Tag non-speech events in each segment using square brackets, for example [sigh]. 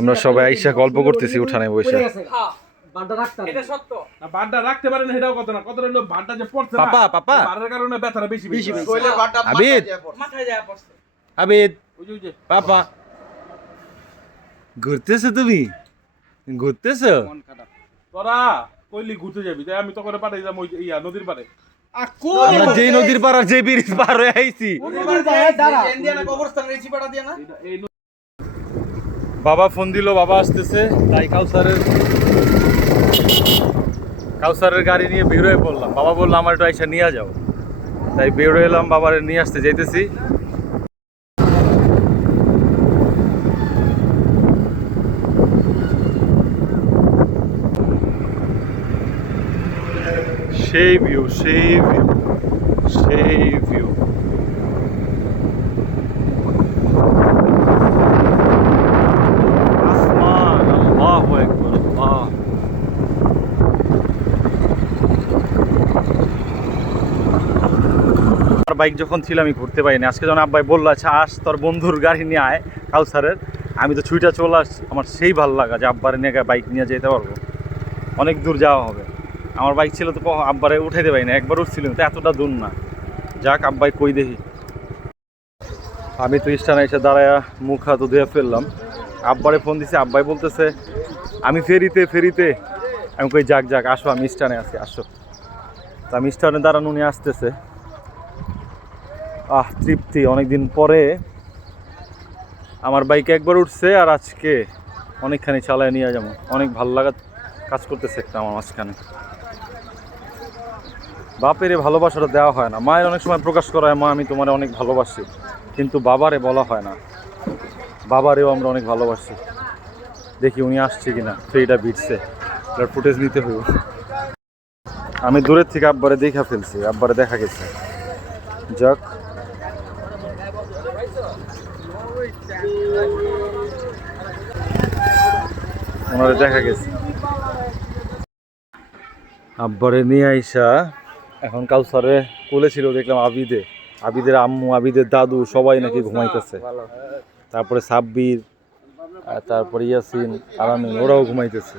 আমরা সবাই আইসা গল্প করতেছি উঠানে বসে। ঘুরতেছো তুমি? ঘুরতেছো? তোরা কইলি ঘুরতে যাবি তাই আমি তো করে পাঠাই যাব ইয়া নদীর পারে আমরা যে নদীর পার আর যে ব্রিজ পার হয়ে আইছি। বাবা ফোন দিল, বাবা আসতেছে। তাই কাউসারের কাউসারের গাড়ি নিয়ে বের হয়ে পড়লাম বাবা বলল, আমার একটু আইসা নিয়ে যাও। তাই বের হয়ে এলাম, বাবার নিয়ে আসতে যাইতেছি। সেই ভিউ সেই ভিউ সেই ভিউ আসমান আল্লাহু আকবার আল্লাহ আর বাইক যখন ছিল, আমি ঘুরতে পারিনি। আজকে যখন আব্বাই বলল আচ্ছা আস, তোর বন্ধুর গাড়ি নিয়ে আয়, কাউসারের। আমি তো ছুইটা চলে আসছি আমার সেই ভালো লাগা যে আব্বারে নিয়ে বাইক নিয়ে যেতে পারব। অনেক দূর যাওয়া হবে। আমার বাইক ছিল তো আব্বারে উঠাইতে পারি না একবার উঠছিলাম, তো এতটা দূর না। যাক, আব্বাই কই দেখি। আমি তো স্টানে এসে দাঁড়ায় মুখ হাত ধুয়ে ফেললাম। আব্বারে ফোন দিছে, আব্বাই বলতেছে, আমি ফেরিতে ফেরিতে। আমি কই, যাক যাক, আসো, আমি স্টানে আছি, আসো। তা আমি স্টানে দাঁড়ানো, উনি আসতেছে। আহ, তৃপ্তি। অনেকদিন পরে আমার বাইকে একবার উঠছে আর আজকে অনেকখানি চালায় নিয়ে যাব। অনেক ভালো লাগা কাজ করতেছে একটা আমার মাঝখানে। বাপের ভালোবাসাটা দেওয়া হয় না। মায়ের অনেক সময় প্রকাশ করা হয়, মা, আমি তোমার অনেক ভালোবাসি। কিন্তু বাবারে বলা হয় না। বাবারেও আমরা অনেক ভালোবাসি। দেখি উনি আসছে কিনা। সেইটা বিটছে এটার ফুটেজ নিতে হইব। আমি দূরের থেকে আব্বারে দেখা ফেলছি, আব্বারে দেখা গেছে। যাক। ওনারে দেখা গেছে। আব্বারে নিয়ে আইসা, এখন কাউসারে কোলে ছিল, দেখলাম আবিদে। আবিদের আম্মু, আবিদের দাদু, সবাই নাকি ঘুমাইতেছে। তারপরে সাব্বির তারপরে ইয়াসিন, আলামিন, ওরাও ঘুমাইতেছে।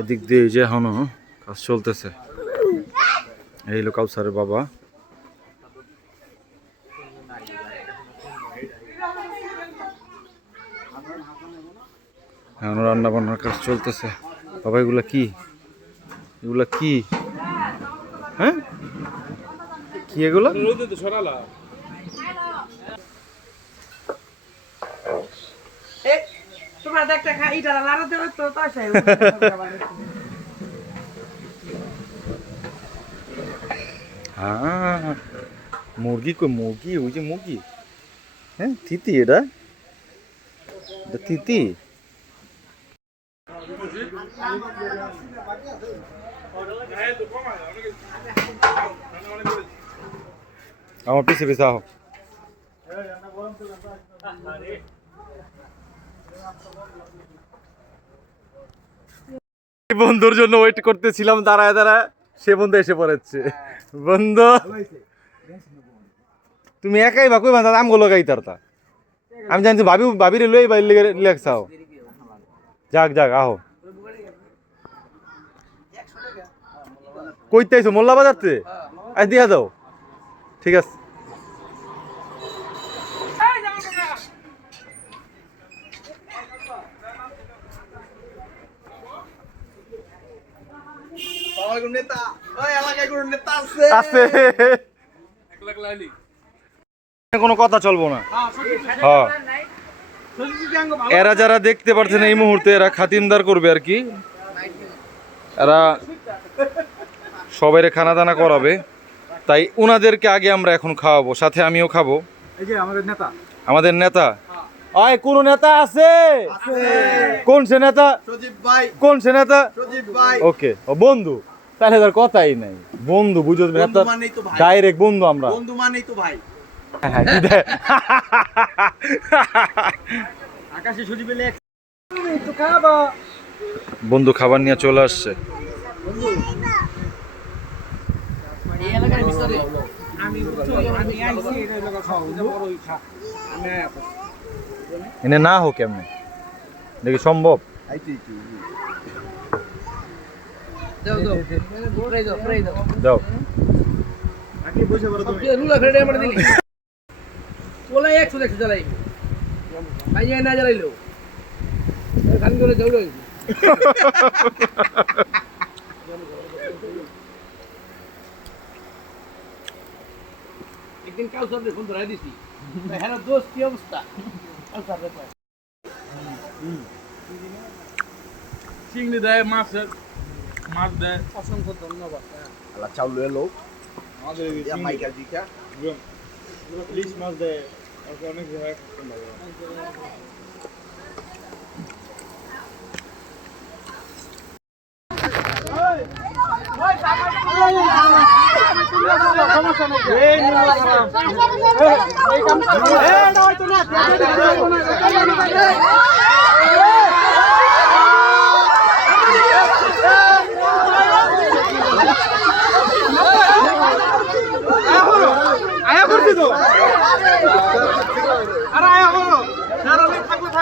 এদিক দিয়ে যে এখনও কাজ চলতেছে। এই হলো কাউসারের বাবা। এখনও রান্না বান্নার কাজ চলতেছে। বাবা এগুলা কি? এগুলা কি? হ্যাঁ? কি এগুলো? হ্যাঁ মুরগি কই? মুরগি ওই যে মুরগি। হ্যাঁ তিতি এটা? তিতি আমার পিছে পিছে আহ। বন্ধুর জন্য ওয়েট করতেছিলাম, দাঁড়ায় দাঁড়ায়। সে বন্ধু এসে পড়েছে। বন্ধু, তুমি একাই বা কই বান্ধা আমগুলো গাই তার তা। আমি জানছি ভাবি ভাবিরে লই বাই লেগছাও যাক যাক আহো। কইতে আইছো মোল্লা বাজারতে আজ দিয়া দাও ঠিক আছে। নেতা। ওই এলাকায় কোন নেতা আছে। আছে। কোনো কথা চলবো না। হ্যাঁ এরা যারা দেখতে পারছেন এই মুহূর্তে এরা খাতিমদার করবে আর কি। এরা সবাইরে খানা দানা করাবে। তাই উনাদেরকে আগে আমরা এখন খাওয়াবো সাথে আমিও খাব। আমাদের নেতা। আয় কোন নেতা আছে? কোন সে নেতা? কোন সে নেতা? ওকে ও বন্ধু। তাহলে তার কথাই নাই। বন্ধু বুঝো ডাইরেক্ট বন্ধু আমরা। বন্ধু মানেই তো ভাই। হ্যাঁ, একটু খাব বন্ধু খাবার নিয়ে চলে আসছে। এনে না হোক এমনি। দেখি সম্ভব? দাও 100 দেখছ জ্বালাই ভাই না জ্বালাইলো। গান করে দৌড় একদিন কাউসার ফোন ধরাই দিছি। হ্যাঁ দোস্ত কি অবস্থা? কাউসার ব্যাপার চিংড়ি দেয় মাছের মাছ দেয়। অসংখ্য ধন্যবাদ আল্লাহ চাউল এলো আমাদের মাইকা দিকা ইলিশ মাছ দেয়। অনেক জায়গায় খাচ্ছেন ভালো আয়া করছি তো আরে আয়া করো সারাদিন থাকলে থাকব আরেকজন আরেকজন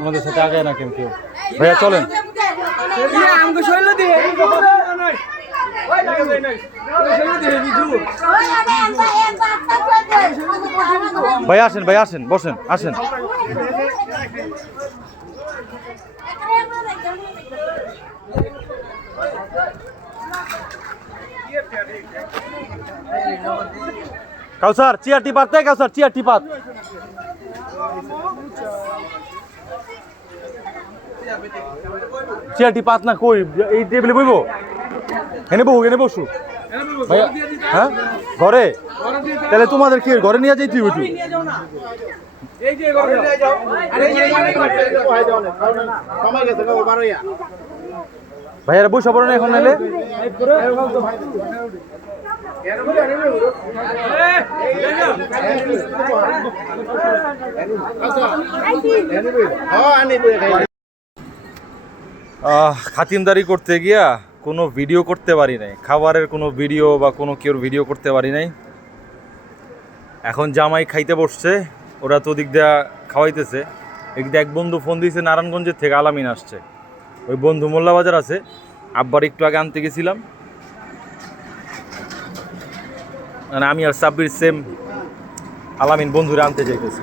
আমাদের সাথে আগে না কেউ কেউ ভাইয়া চলেন। আঙ্গ শৈল দিয়ে ভাই আসেন ভাই আসেন বসেন আসেন। কাউসার চেয়ার টিপাত তাই কাউসার চেয়ার টিপাত। চেয়ার টিপাত না কই? এই টেবিলে বইবো? এনে বসু এনে বসু। হ্যাঁ? ঘরে? তাহলে তোমাদের কি ঘরে নিয়ে যাই বারোয়া ভাইয়ারা বসে পড়ো না এখন নাইলে। হ্যাঁ আনি বই খাই আহ, খাতিমদারি করতে গিয়া কোনো ভিডিও করতে পারি নাই। খাবারের কোনো ভিডিও বা কোনো কেউ ভিডিও করতে পারি নাই। এখন জামাই খাইতে বসছে, ওরা তো দিক দিয়া খাওয়াইতেছে। এদিক এক বন্ধু ফোন দিয়েছে নারায়ণগঞ্জের থেকে আলামিন আসছে। ওই বন্ধু মোল্লা বাজার আছে, আব্বার একটু আগে আনতে গেছিলাম। মানে আমি আর সাব্বির সেম আলামিন বন্ধুরা আনতে যাইতেছি।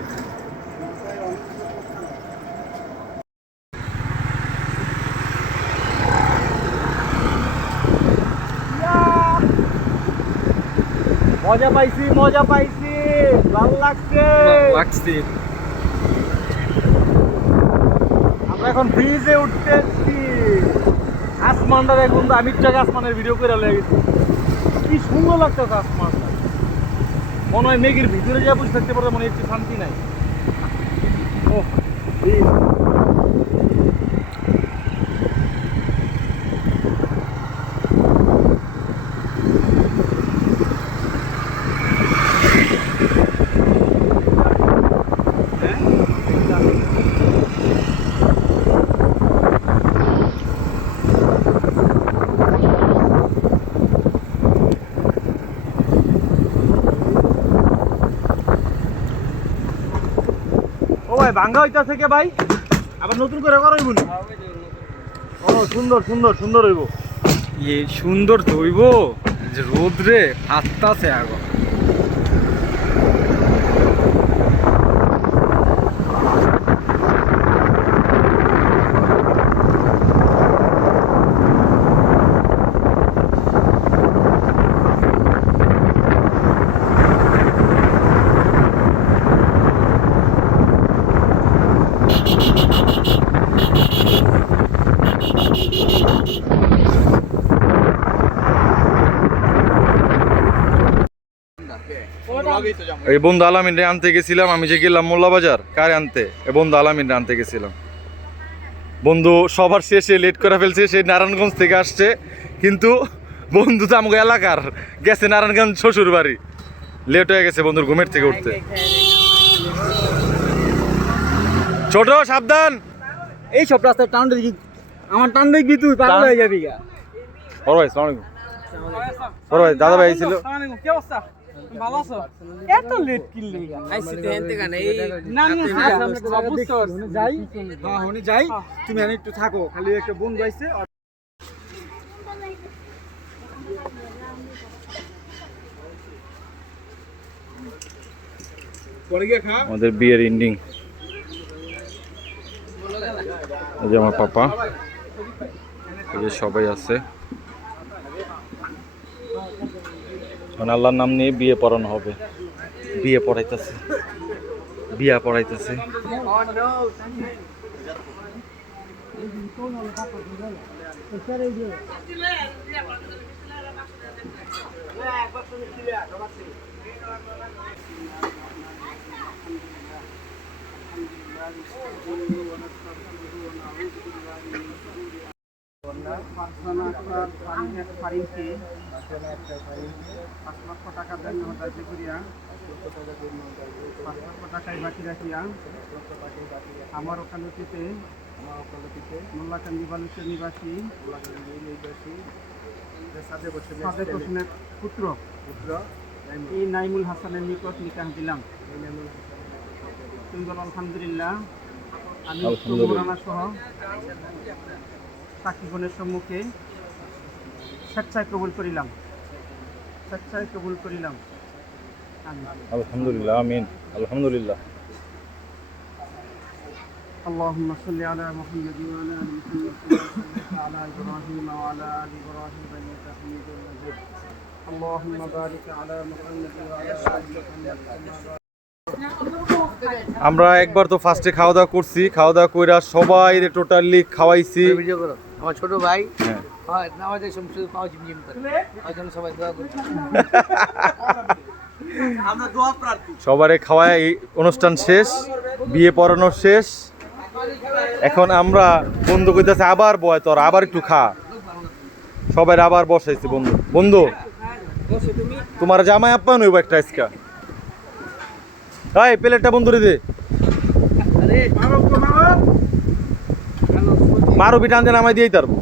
মজা পাইছি মজা পাইছি। ভালো লাগছে। লাগছে। আমরা এখন ব্রিজে উঠতেছি। আসমানটা দেখুন আমি একটু আসমানের ভিডিও করে লেগে গেছি। কি সুন্দর লাগতেছে আসমানটা। মনে হয় মেঘের ভিতরে যা বসে থাকতে পারবে মনে একটু শান্তি নাই। ও ভাঙ্গা হইতাছে কে ভাই? আবার নতুন করে করাইব নি? ও, সুন্দর সুন্দর সুন্দর হইব। এ সুন্দর হইব। যে রোদ্রে আত্মাছে আগো। এই বন্ধু আলামিন আনতে গেছিলাম আমি যে গেলাম মোল্লাবাজার কারে আনতে? এই বন্ধু আলামিন আনতে গেছিলাম। বন্ধু সবার শেষে লেট করে ফেলছে সে নারায়ণগঞ্জ থেকে আসছে কিন্তু বন্ধু তো আমাকে এলাকার গেছে নারায়ণগঞ্জ শ্বশুর বাড়ি। লেট হয়ে গেছে বন্ধুর ঘুমের থেকে উঠতে। ছোট সাবধান! এই সব রাস্তায় টাউন দেখি আমার টাউন দেখবি তুই পাগল হয়ে যাবি গা। বড় ভাই সালাম আলাইকুম। বড় ভাই দাদা ভাই ছিল। কি অবস্থা? ভালো আছো? এত লেট কিনলি আইসি তো হেনতে গানে এই না না বুঝতে পারছি। যাই। হ্যাঁ হনি যাই। তুমি এখানে একটু থাকো। খালি একটা বন্ধু আইছে আমাদের বিয়ের ইন্ডিং এই যে আমার পাপা। এই যে সবাই আছে। এখন আল্লাহর নাম নিয়ে বিয়ে পড়ানো হবে। বিয়ে পড়াইতেছে। বিয়া পড়াইতেছে। পাঁচ লক্ষ টাকা ধন্যবাদ দাবি করিয়া। পাঁচ লক্ষ টাকায় বাকি রাখিয়া। আমার ওকালতিতে মোল্লাকান্দি বালুচের নিবাসী। সাদেক হোসেনের পুত্র। পুত্র এই নাইমুল হাসানের নিকট নিকাহ দিলাম। সুন্দর আলহামদুলিল্লাহ। আমি। সহ সাকিবনের সম্মুখে স্বেচ্ছায় কবুল করিলাম স্বেচ্ছায় কবুল করিলাম আমি আলহামদুলিল্লাহ আমিন আলহামদুলিল্লাহ اللهم صل على محمد وعلى ال محمد كما صليت على ابراهيم وعلى ال ابراهيم انك حميد مجيد اللهم بارك على محمد وعلى ال محمد كما باركت আমরা একবার তো ফার্স্টে খাওয়া দাওয়া করছি খাওয়া দাওয়া কইরা সবাই টোটালি খাওয়াইছি ভিডিও করো আমার ছোট ভাই হ্যাঁ নামাজের শুধু পাও জিম করে। ওই জন্য সবাই দোয়া করছে আমরা দোয়া প্রার্থী। সবারে খাওয়ায় এই অনুষ্ঠান শেষ বিয়ে পড়ানো শেষ। এখন আমরা বন্ধু কইতেছে আবার বয় তোর আবার একটু খা। সবাই আবার বসাইছে বন্ধু। বন্ধু তোমার জামাই আপ্যায়ন হইব একটা আজকা? এই প্লেটটা বন্ধুরে দে। আরে মারো বিটান দিয়ে নামাই দিয়েই তারবো।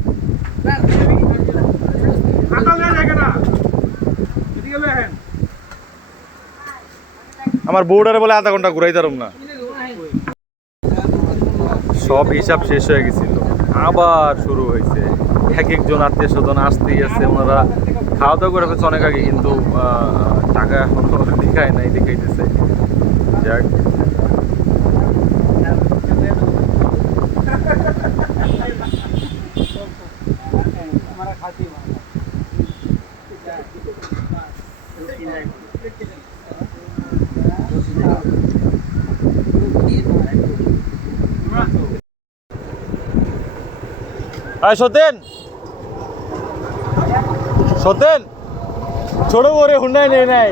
আমার বউডারে বলে আধা ঘণ্টা ঘুরাই তারম না। সব হিসাব শেষ হয়ে গেছিল। আবার শুরু হয়েছে। এক একজন আত্মীয় স্বজন আসতেই আছে, ওনারা খাওয়া দাওয়া করে ফেলছে অনেক আগে, কিন্তু টাকা এখনও দেখায় নাই, দেখাইতেছে। যাক। সতেন সতেন ছোট বরে হুন্ডাই নেই নাই।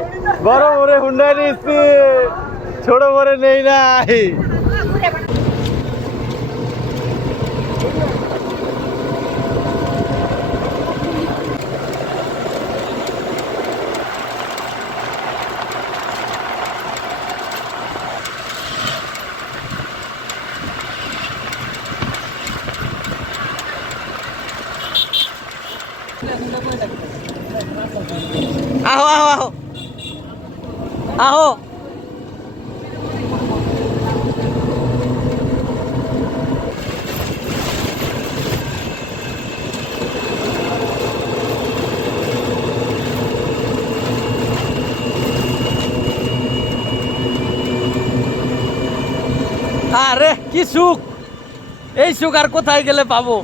বড় বরে হুন্ডাই নিচ্ছি ছোট বরে নেই নাই। আহো আহো আহো। আহো। আরে কি সুখ? এই সুখ আর কোথায় গেলে পাবো?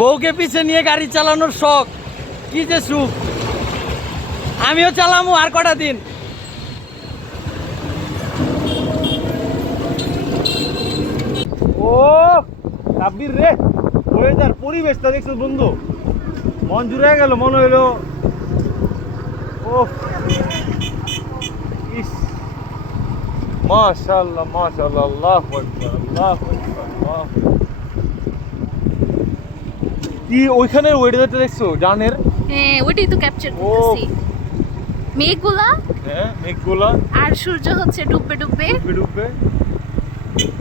বউকে পিছে নিয়ে গাড়ি চালানোর শখ। কি যে সুখ। আমিও চালামু আর কটা দিন। ও কাবির রে, ওয়েদার পরিবেশটা দেখছ বন্ধু। মন জুড়ে গেল, মনে হইল ও ইস। মাশাআল্লাহ আল্লাহু আকবার আল্লাহু আকবার। কি ওইখানের ওয়েদারটা দেখছ? ডানের? হ্যাঁ ওইটাই তো ক্যাপচার। করতেছি মেঘগুলা হ্যাঁ মেঘগুলা। আর সূর্য হচ্ছে ডুববে ডুববে। ডুবে ডুবে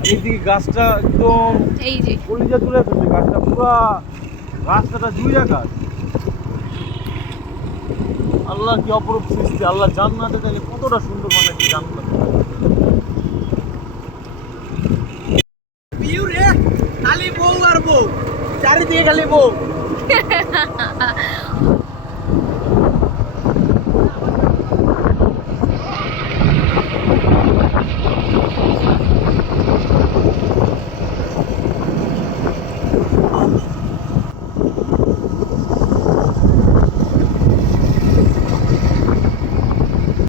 এইদিকে গাছটা একদম এই যে। কলিজা তুলে ফেলছে গাছটা পুরা রাস্তাটা জুইয়া গাছ আল্লাহ কি অপরূপ সৃষ্টি আল্লাহ জান্নাতে তাহলে কতটা সুন্দর বানাইছে জান্নাত বিউ রে খালি বউ আর বউ চারিদিকে খালি বউ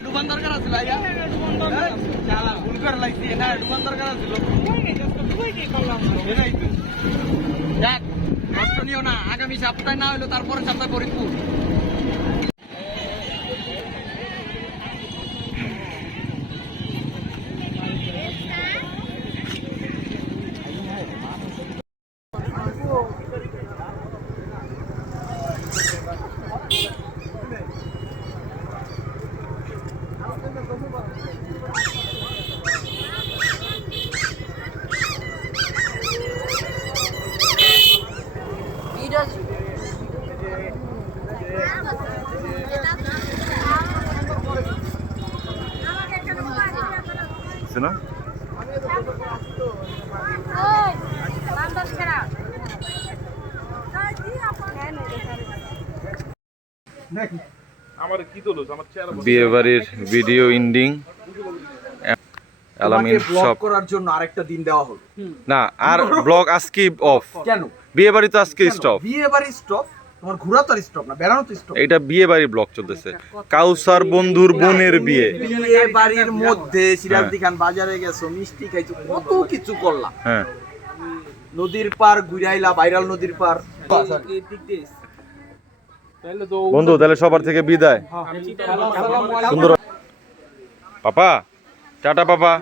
ডুবান দরকার আছে ভাইয়া চালা ভুল করে লাগছি না ডুবান দরকার আছিল যাক কষ্ট নিও না আগামী সপ্তাহে না হইল তারপরে সপ্তাহে ফরিদপুর বুঝছ না ওই, বান্দর ছেড়া। আমার কি তোলো আমার চেহারা বিয়ে বাড়ির ভিডিও ইন্ডিং আলামিন সব করার জন্য আরেকটা দিন দেওয়া হলো। না আর [laughs] ব্লগ আজকে অফ কেন? বিয়ে বাড়ি তো আজকে স্টপ বিয়ে বাড়ি স্টপ তোমার ঘোরা তো স্টপ না বেড়ানো তো স্টপ এটা বিয়ে বাড়ি ব্লগ চলতেছে কাউসার বন্ধুর বোনের বিয়ে। বিয়ে বাড়ির মধ্যে সিরাজদি খান বাজারে গেছো মিষ্টি খাইছো কত কিছু করলা। হ্যাঁ। নদীর পার ঘুরাইলা ভাইরাল নদীর পার বন্ধু তাহলে সবার থেকে বিদায়। সুন্দর পাপা টাটা পাপা।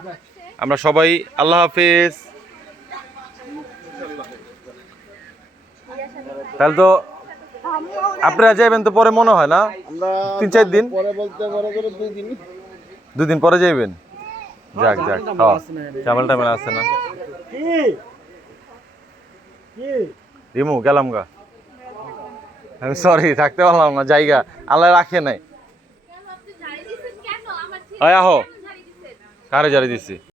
আমরা সবাই আল্লাহ হাফেজ। তাহলে তো আপনারা যাইবেন তো পরে মনে হয় না? তিন চার দিন? পরে বলতে বড় করে দুই দিন। দুদিন পরে যাইবেন? যাক যাক হ্যাঁ। চামেল টামেল আছে না? রিমু গেলাম গা। আমি সরি থাকতে পারলাম না জায়গা আল্লাহ রাখে নাই। আয় আহো। কারে জারি দিছি?